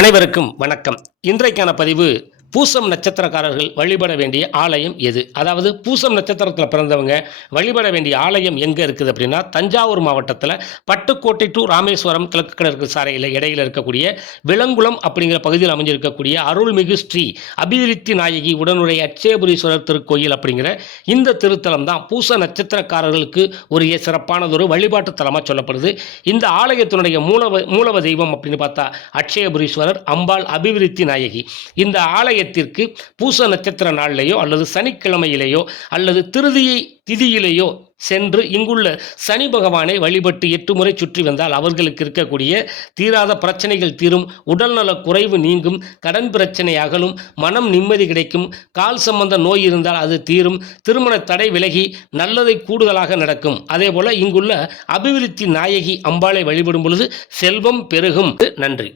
அனைவருக்கும் வணக்கம். இன்றைக்கான பதிவு பூசம் நட்சத்திரக்காரர்கள் வழிபட வேண்டிய ஆலயம் எது? அதாவது பூசம் நட்சத்திரத்தில் பிறந்தவங்க வழிபட வேண்டிய ஆலயம் எங்கே இருக்குது அப்படின்னா, தஞ்சாவூர் மாவட்டத்தில் பட்டுக்கோட்டை டு ராமேஸ்வரம் கிழக்கு கிழக்கு சாலையில் இடையில் இருக்கக்கூடிய விலங்குளம் அப்படிங்கிற பகுதியில் அமைஞ்சிருக்கக்கூடிய அருள்மிகு ஸ்ரீ அபிவிருத்தி நாயகி உடனுரை அட்சயபுரீஸ்வரர் திருக்கோயில் அப்படிங்கிற இந்த திருத்தலம் தான் பூச நட்சத்திரக்காரர்களுக்கு ஒரு சிறப்பானதொரு வழிபாட்டு தலமாக சொல்லப்படுது. இந்த ஆலயத்தினுடைய மூலவ தெய்வம் அப்படின்னு பார்த்தா அட்சயபுரீஸ்வரர், அம்பாள் அபிவிருத்தி நாயகி. இந்த ஆலயத்திற்கு பூச நட்சத்திர நாளிலேயோ அல்லது சனிக்கிழமையிலேயோ அல்லது திருதியை திதியிலேயோ சென்று இங்குள்ள சனி பகவானை வழிபட்டு 8 முறை சுற்றி வந்தால் அவர்களுக்கு இருக்கக்கூடிய தீராத பிரச்சனைகள் தீரும், உடல்நல குறைவு நீங்கும், கடன் பிரச்சனை அகலும், மனம் நிம்மதி கிடைக்கும், கால் சம்பந்த நோய் இருந்தால் அது தீரும், திருமண தடை விலகி நல்லதை கூடுதலாக நடக்கும். அதே போல இங்குள்ள அபிவிருத்தி நாயகி அம்பாளை வழிபடும் பொழுது செல்வம் பெருகும். நன்றி.